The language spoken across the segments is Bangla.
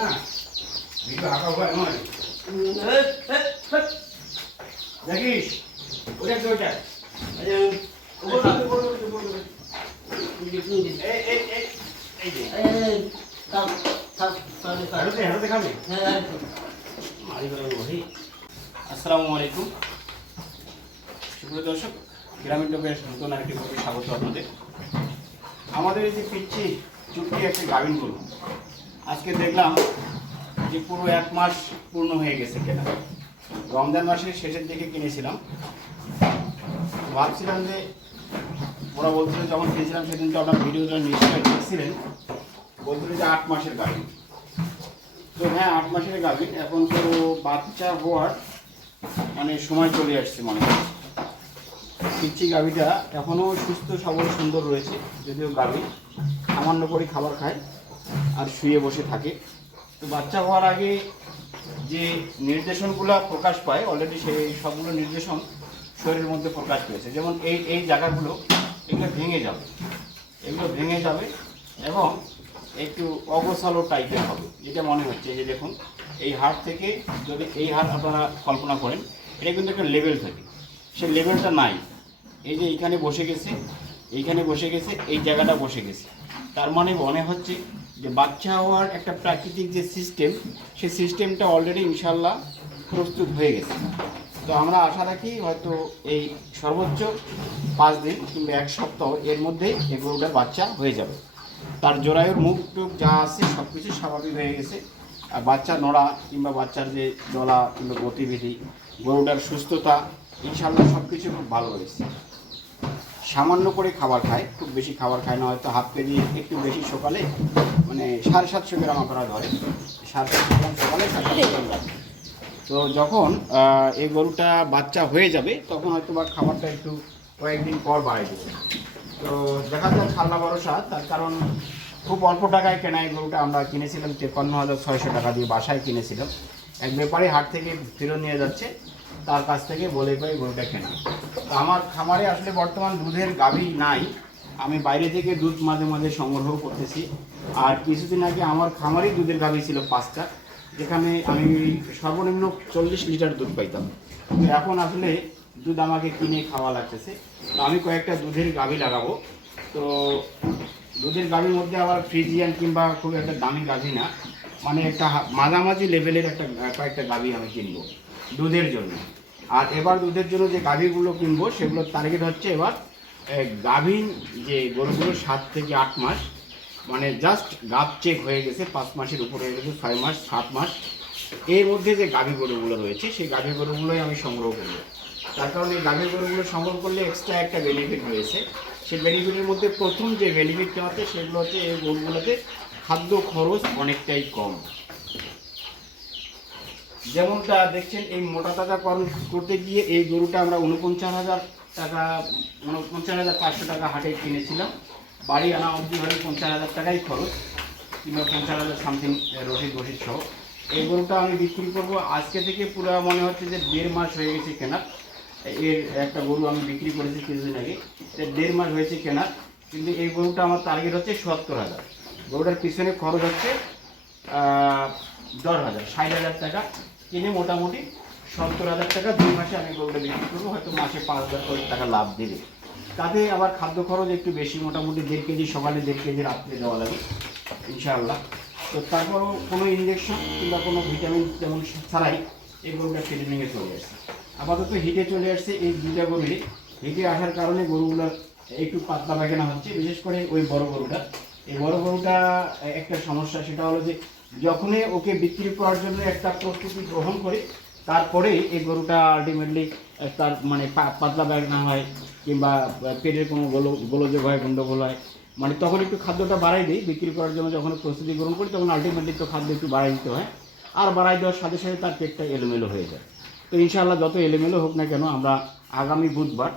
না ভিডিও আঁকা হয় নয় দেখিস ওটা কি ওটা আসসালামু আলাইকুম দর্শক, গ্রামীণ লোকের নতুন আরেকটি স্বাগত আপনাদের। আমাদের এই যে পিচ্ছি চুটকি একটি গাভিন গরু। আজকে দেখলাম যে পুরো এক মাস পূর্ণ হয়ে গেছে কেনা। রমজান মাসের শেষের দিকে কিনেছিলাম। ভাবছিলাম যে ওরা বলছিল যখন কিনেছিলাম সেদিন তো আপনার ভিডিওটা নিশ্চয়ই দেখছিলেন, বলছিল যে আট মাসের গাভিন তো হ্যাঁ আট মাসের গাভিন এখন তো বাচ্চা হওয়ার মানে সময় চলে আসছে মনে হয়। পিচ্ছি গাভিটা এখনও সুস্থ, সবল, সুন্দর রয়েছে, যদিও গাভি সামান্য করে খাবার খায়। আর শুয়ে বসে থাকে। তো বাচ্চা হওয়ার আগে যে নির্দেশনগুলো প্রকাশ পায় অলরেডি সেই সবগুলো নির্দেশন শরীরের মধ্যে প্রকাশ পেয়েছে। যেমন এই এই জায়গাগুলো এগুলো ভেঙে যাবে। এগুলো ভেঙে যাবে এবং একটু অগোছালো টাইপের হবে, যেটা মনে হচ্ছে। যে দেখুন, এই হাট থেকে যদি এই হাট আপনারা কল্পনা করেন, এটা কিন্তু একটা লেভেল থাকে। সে লেভেলটা নাই। এই যে এইখানে বসে গেছে, এইখানে বসে গেছে, এই জায়গাটা বসে গেছে। তার মানে মনে হচ্ছে যে বাচ্চা হওয়ার একটা প্রাকৃতিক যে সিস্টেম সেই সিস্টেমটা অলরেডি ইনশাল্লাহ প্রস্তুত হয়ে গেছে। তো আমরা আশা রাখি হয়তো এই সর্বোচ্চ পাঁচ দিন কিংবা এক সপ্তাহ এর মধ্যে এই বাচ্চা হয়ে যাবে। তার জোড়ায়ুর মুখ টুক যা আছে সব কিছু স্বাভাবিক হয়ে গেছে। আর বাচ্চা নড়া কিংবা বাচ্চার যে জলা কিংবা গতিবিধি, গরুটার সুস্থতা, ইনশাল্লাহ সব কিছু খুব ভালো হয়েছে। সামান্য করে খাবার খায়, খুব বেশি খাবার খায় না, হয়তো হাফ কেজি একটু বেশি সকালে মানে সাড়ে সাতশো গ্রাম আপনারা ধরে। সাড়ে সাতশো সাড়ে তো যখন এই গরুটা বাচ্চা হয়ে যাবে, তখন হয়তো বা খাবারটা একটু কয়েকদিন পর বাড়াই দেবে। তো দেখা যাক খাল্লা ভরসা, তার কারণ খুব অল্প টাকায় কেনা এই গরুটা আমরা কিনেছিলাম, তেপান্ন হাজার ছয়শো টাকা দিয়ে বাসায় কিনেছিলাম। এক ব্যাপারে হাট থেকে ফেরত নিয়ে যাচ্ছে, তার কাছ থেকে বলে কয়ে গরুটা কেনা। আমার খামারে আসলে বর্তমান দুধের গাভী নাই আমি বাইরে থেকে দুধ মাঝে মাঝে সংগ্রহ করতেছি। আর কিছুদিন আগে আমার খামারেই দুধের গাভী ছিল পাঁচটা, যেখানে আমি সর্বনিম্ন চল্লিশ লিটার দুধ পাইতাম। এখন আসলে দুধ আমাকে কিনে খাওয়া লাগতেছে। তো আমি কয়েকটা দুধের গাভী লাগাবো। তো দুধের গাভীর মধ্যে আবার ফ্রিজিয়ান কিংবা খুব একটা দামি গাভী না মানে একটা মাঝামাঝি লেভেলের একটা, কয়েকটা গাভী আমি কিনবো দুধের জন্য। আর এবার দুধের জন্য যে গাভীগুলো কিনবো, সেগুলোর টার্গেট হচ্ছে এবার গাভীর যে গরুগুলো সাত থেকে আট মাস মানে জাস্ট গাভ চেক হয়ে গেছে, পাঁচ মাসের উপরে হয়ে গেছে, ছয় মাস, সাত মাস। এর মধ্যে যে গাভী গরুগুলো রয়েছে, সেই গাভী গরুগুলোই আমি সংগ্রহ করব। তার কারণে এই গাভী গরুগুলো সংগ্রহ করলে এক্সট্রা একটা বেনিফিট রয়েছে। সেই বেনিফিটের মধ্যে প্রথম যে বেনিফিটটা হচ্ছে, সেগুলো হচ্ছে এই গরুগুলোতে খাদ্য খরচ অনেকটাই কম। যেমনটা দেখছেন, এই মোটা তাজাকরণ করতে গিয়ে এই গরুটা আমরা উনপঞ্চাশ হাজার টাকা মানে পঞ্চাশ হাজার পাঁচশো টাকা হাটে কিনেছিলাম। বাড়ি আনা অবধি হলে পঞ্চাশ হাজার টাকাই খরচ, কিংবা পঞ্চাশ হাজার সামথিং রসিদ রসিদ সহ। এই গরুটা আমি বিক্রি করব। আজকে থেকে পুরো মনে হচ্ছে যে দেড় মাস হয়ে গেছে কেনার। এর একটা গরু আমি বিক্রি করেছি কিছুদিন আগে। দেড় মাস হয়েছে কেনার, কিন্তু এই গরুটা আমার টার্গেট হচ্ছে সত্তর হাজার। গরুটার পিছনে খরচ হচ্ছে দশ হাজার, ষাট হাজার টাকা। কিনে মোটামুটি সত্তর হাজার টাকা দুই মাসে আমি গরুটা বিক্রি করব, হয়তো মাসে পাঁচ হাজার করে টাকা লাভ দেবে। তাতে আবার খাদ্য খরচ একটু বেশি, মোটামুটি দেড় কেজি, সকালে দেড় কেজি রাত্রে দেওয়া লাগে, ইনশাআল্লাহ। তো তারপরও কোনো ইঞ্জেকশন কিংবা কোনো ভিটামিন যেমন ছাড়াই এই গরুটা ট্রেনিংয়ে চলে আসছে। আপাতত হিটে চলে আসছে এই দুইটা গরুরই হিটে আসার কারণে গরুগুলোর একটু পাতলা পায়খানা হচ্ছে, বিশেষ করে ওই বড় গরুটা। এই বড় গরুটা একটা সমস্যা, সেটা হলো যে যখনই ওকে বিক্রি করার জন্য একটা প্রস্তুতি গ্রহণ করে তারপরে এই গরুটা আলটিমেটলি তার মানে পাতলা পায়খানা হয়, কিংবা পেটের কোনো গোলো গোলযোগ হয় গণ্ডগোল হয় মানে তখন একটু খাদ্যটা বাড়াই দিই, বিক্রি করার জন্য যখন প্রস্তুতি গ্রহণ করি, তখন আলটিমেটলি তো খাদ্য একটু বাড়াই দিতে হয়, আর বাড়াই দেওয়ার সাথে সাথে তার পেটটা এলোমেলো হয়ে যায়। তো ইনশাআল্লাহ যত এলোমেলো হোক না কেন, আমরা আগামী বুধবার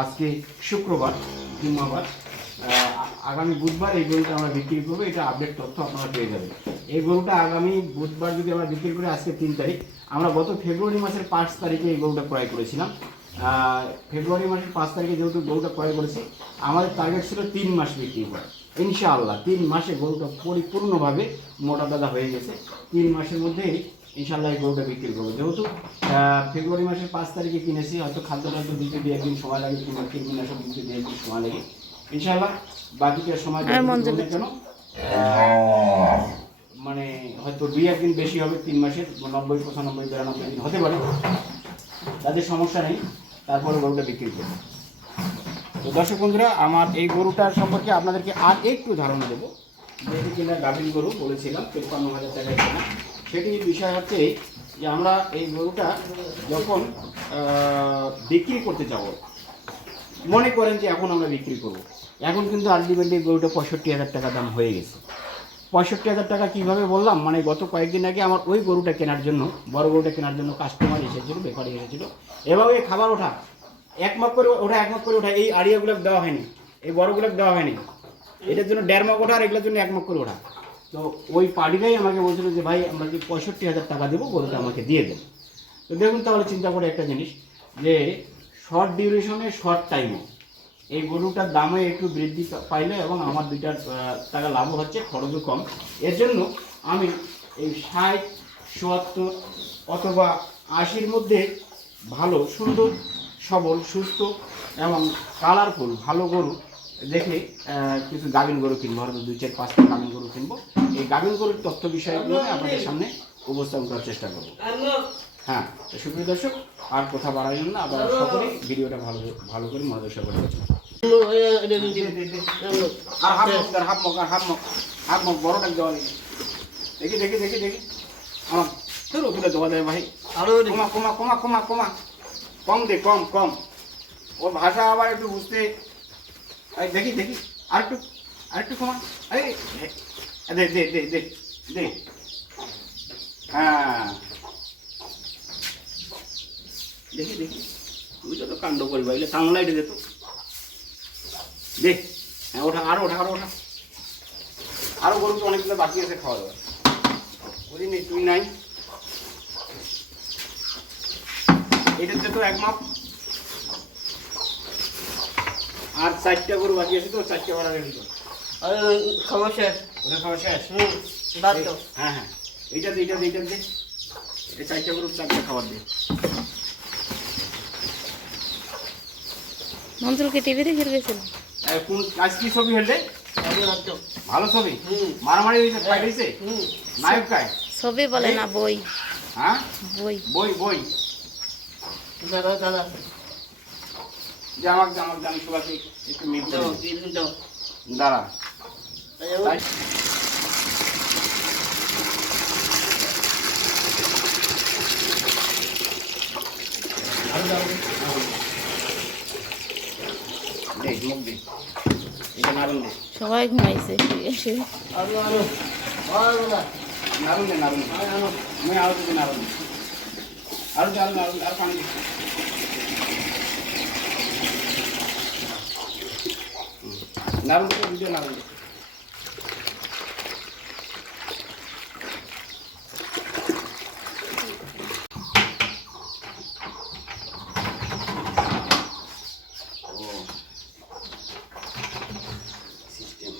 আজকে শুক্রবার, জুম্মাবার আগামী বুধবার এই গরুটা আমরা বিক্রি করব, এটা আপডেট তথ্য আপনারা পেয়ে যাবেন। এই গরুটা আগামী বুধবার যদি আমরা বিক্রি করি, আজকে তিন তারিখ, আমরা গত ফেব্রুয়ারি মাসের পাঁচ তারিখে এই গরুটা ক্রয় করেছিলাম। ফেব্রুয়ারি মাসের পাঁচ তারিখে যেহেতু গরুটা ক্রয় করেছি, আমাদের টার্গেট ছিল তিন মাস বিক্রি করা। ইনশাআল্লাহ, তিন মাসে গরুটা পরিপূর্ণভাবে মোটা দাদা হয়ে গেছে। তিন মাসের মধ্যেই ইনশাআল্লাহ এই গরুটা বিক্রি করব। যেহেতু ফেব্রুয়ারি মাসের পাঁচ তারিখে কিনেছি, হয়তো খাদ্য টাদ্য দিতে দিয়ে একদিন সময় লাগে কিংবা কীটনাশক দিতে দিয়ে একদিন সময় লাগে। ইনশাআল্লাহ বাকিটা সময় না কেন? মানে হয়তো দুই একদিন বেশি হবে তিন মাসের নব্বই পঁচানব্বই বিরানব্বই দিন হতে পারে। তাদের সমস্যা নেই তারপরে গরুটা বিক্রি করব। তো দর্শক বন্ধুরা আমার এই গরুটার সম্পর্কে আপনাদেরকে আর একটু ধারণা দেবো। যেটি কিনা গাভীর গরু বলেছিলাম তেপ্পান্ন হাজার টাকায় কেনা। সেটির বিষয় হচ্ছে যে আমরা এই গরুটা যখন বিক্রি করতে যাব মনে করেন যে এখন আমরা বিক্রি করব। এখন কিন্তু আলটিমেটলি গরুটা পঁয়ষট্টি হাজার টাকা দাম হয়ে গেছে। পঁয়ষট্টি হাজার টাকা কীভাবে বললাম? মানে গত কয়েকদিন আগে আমার ওই গরুটা কেনার জন্য, বড় গরুটা কেনার জন্য কাস্টমার এসেছিল ব্যাপারী এসেছিল। এভাবে খাবার ওঠা এক মাপ করে ওঠা এক মাপ করে ওঠা, এই আড়িয়াগুলো দেওয়া হয়নি, এই বড়গুলো দেওয়া হয়নি। এটার জন্য দেড় মাপ ওঠা আর এগুলোর জন্য এক মাপ করে ওঠা। তো ওই পার্টিটাই আমাকে বলছিল যে, ভাই, আমরা যে পঁয়ষট্টি হাজার টাকা দেবো, গরুটা আমাকে দিয়ে দেন। তো দেখুন তাহলে চিন্তা করে একটা জিনিস, যে শর্ট ডিউরেশনে শর্ট টাইমও এই গরুটার দামে একটু বৃদ্ধি পাইলে এবং আমার দুইটার টাকা লাভও হচ্ছে, খরচও কম। এর জন্য আমি এই ষাট চুয়াত্তর অথবা আশির মধ্যে ভালো, সুন্দর, সবল, সুস্থ এবং কালারফুল ভালো গরু দেখে কিছু গাভিন গরু কিনবো হয়তো দুই চার, পাঁচটা গাভিন গরু কিনবো। এই গাভিন গরুর তথ্য বিষয়গুলো আপনাদের সামনে উপস্থাপন করার চেষ্টা করব। হ্যাঁ তো সুপ্রিয় দর্শক আর কথা বাড়াই না আবার সকলেই ভিডিওটা ভালো ভালো করে মনোদর্শক করে দেখুন। আর হাফ মগ আর হাফ মগ আর হাফ মগ হাফ মগ দেওয়া দেখি দেখি দেখি দেখি। আমার তোর ওগুলো দেওয়া ভাই। কমা কমা কমা কমা কমা। কম দে কম কম। ওর ভাষা আবার একটু বুঝতে দেখি দেখি। আর একটু আর একটু কমা। আরে দে দে দে দে দে। হ্যাঁ। দেখি দেখি। তুই যত কাণ্ড করবি এগুলো সানলাইটে দে তো। দে হ্যাঁ ওঠা আরও ওঠা আরও ওঠা। আরও গরু তো অনেকগুলো বাকি আছে খাওয়া দাওয়া। বুঝিনি তুই নাই। এটাতে তো এক মাপ। আর চারটা গরু বাকি আছে তো চারটে ভাড়া রেডি কর। খবর শেষ। ওটা খাওয়া শেষ। হুম বাদ হ্যাঁ হ্যাঁ। এইটা দে এইটা দে এইটা দে। এই চারটা গরু চারটা খাবার দে। মঞ্জুল কি টিভি দেখে গেছিল এ, কোন আজ কি ছবি হলে ভালো ছবি? হুম মারামারি হয়েছে ফাইট হয়েছে হুম নায়ক কায় ছবি বলে না বই। হ্যাঁ? বই। বই বই। দাদা দাদা। যে আমাকে আমাকে আমি সবাইকে একটু মিট দাও দিন। দাও। দাঁড়া। তাই? দে পানি দে নারুন দে ভিডিও নারুন দে ও সিস্টেম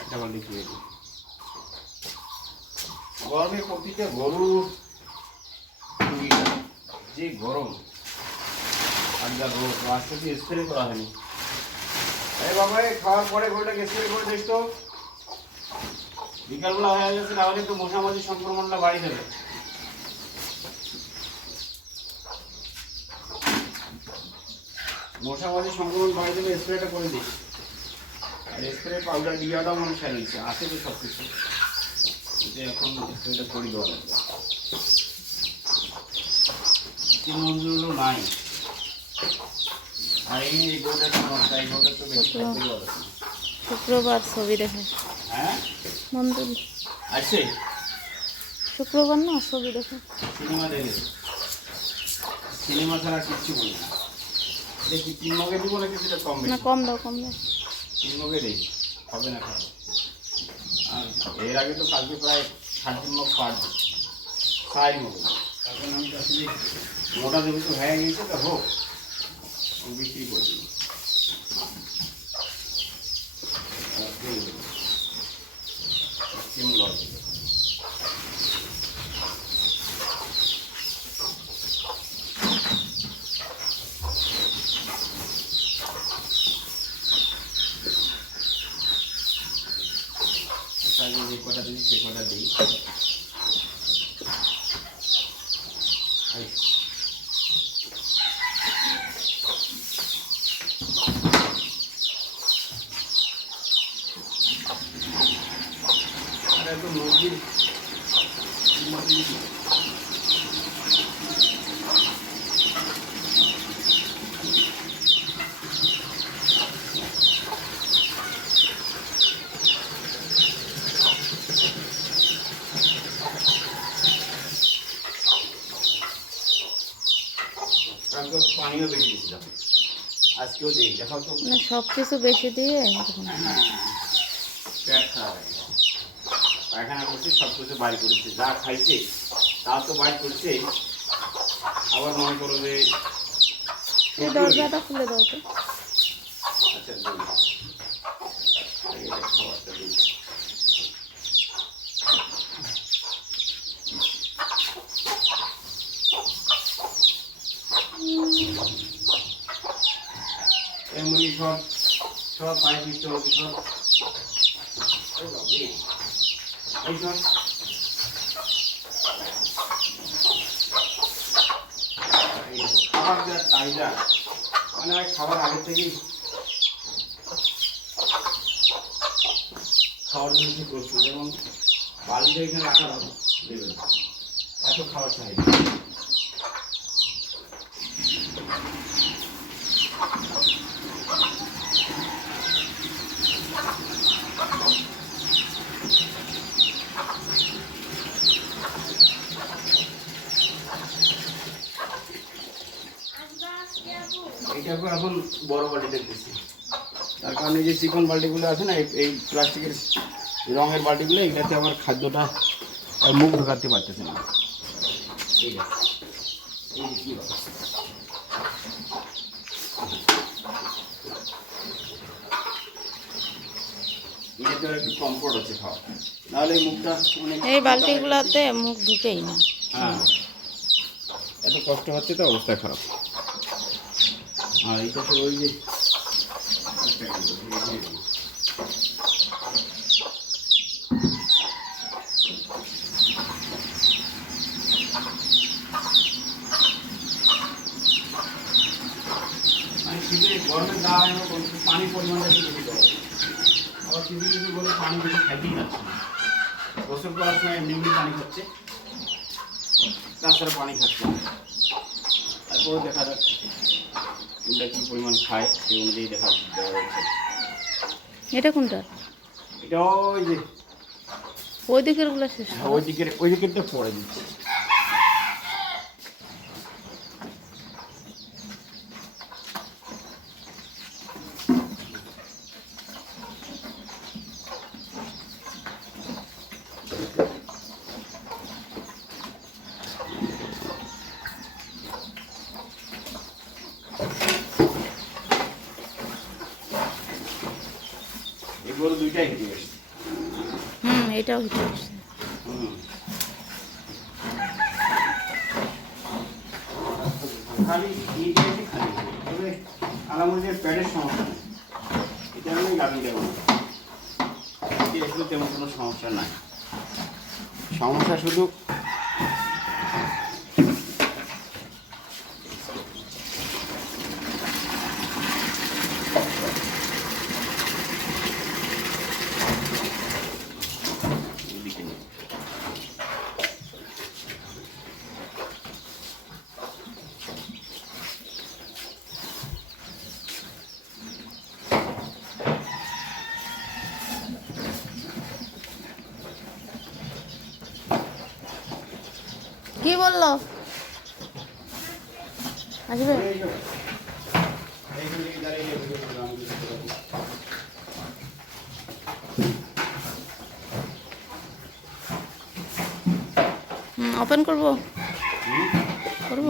একটা বল দেখি গরমে প্রতিটা গরু যে গরম, আর যা রোগ আজকে কি স্প্রে করা হয়নি। এই বাবা খাওয়ার পরে গরুটাকে স্প্রে করে দিস তো। বিকালবেলা হয়ে গেছে তাহলে তো মশামাছি সংক্রমণটা বাড়ি যাবে মশামাছি সংক্রমণ বাড়ি যাবে স্প্রেটা করে দিস। আর স্প্রে পাউডার দিয়াটাও মনে সারি দিচ্ছে আছে তো সব কিছু কিন্তু এখন স্প্রেটা করে দেওয়া লাগবে। মঞ্জুরও নাই। আর এই এই গোটা সমস্যা এই গোটা তো বেশি না। শুক্রবার ছবি দেখে। হ্যাঁ? মঞ্জুল আসছে শুক্রবার না ছবি দেখে। সিনেমা দেখে। সিনেমা ছাড়া কিচ্ছু বলি না। দেখি তিন মগে দিব নাকি সেটা কম না কম দাও কম দাও। তিন মগে দেই হবে না খাব আর এর আগে তো কালকে প্রায় সাড়ে তিন মগ পার। চার মগ। তারপর আমি মোটা তো হ্যাঁ হয়ে গেছে তো হোক। বিক্রি করে দেবো। সিম লজ আচ্ছা, কটা দিই, সে কটা দিই। আজকেও দিই দেখাও তো। না সব কিছু বেশি দিয়ে পেট খারাপ। পায়খানা করছে সব কিছু বাইর করেছে। যা খাইছে তা তো বাইর করছে। আবার মনে করো যে দরজাটা খুলে দাও তো। আচ্ছা দিই। আগে এটা খাবারটা দিই। এমনি সব সব পায়ে পিষ্ট হবে এই সব। খাবার যা চাহিদা মানে খাবার আগে থেকেই। খাওয়ার জিনিস প্রস্তুত? যেমন বালিটা এখানে রাখা হবে। এত খাবার চাহিদা। এটাকে এখন বড় বালতি দেখতেছি। তার কারণে যে চিকন বালতিগুলো আছে না এই- এই প্লাস্টিকের রঙের বালতিগুলো এগুলাতে আমার খাদ্যটা মুখ ঢোকাতে পারতেছে না। এই যে, এই যে কি ব্যাপার। এটাতে আর একটু কমফোর্ট আছে খাওয়া। নাহলে মুখটা এই বালতিগুলোতে মুখ ঢুকেই না। হ্যাঁ। এত কষ্ট হচ্ছে তো অবস্থা খারাপ। আর এইটা তো ওই যে মানে শীতে গরমে গা হয় না, কিন্তু পানির পরিমাণটা একটু বেশি দেওয়া হয়। আবার কিছু কিছু গরু পানি বেশি খাইতেই যাচ্ছে না গোসল করার সময় এমনি এমনি পানি খাচ্ছে তাছাড়া পানি খাচ্ছে না তারপরে দেখা যাক কোনটা কী পরিমাণ খায় সেই অনুযায়ী দেখা দেওয়া যাচ্ছে এটা কোনটা? এটা ওই যে ওই দিকেরগুলো শেষ। হ্যাঁ, ওই দিকের ওই দিকেরটা পরে দিচ্ছে এগুলো দুইটাই হেঁটে গেছে হুম এটাও হতে আসছে সমস্যা নেই। তেমন কোনো সমস্যা নাই। সমস্যা শুধু এদিকে নেই। কি বলল? আসবে? ওপেন করব? করব?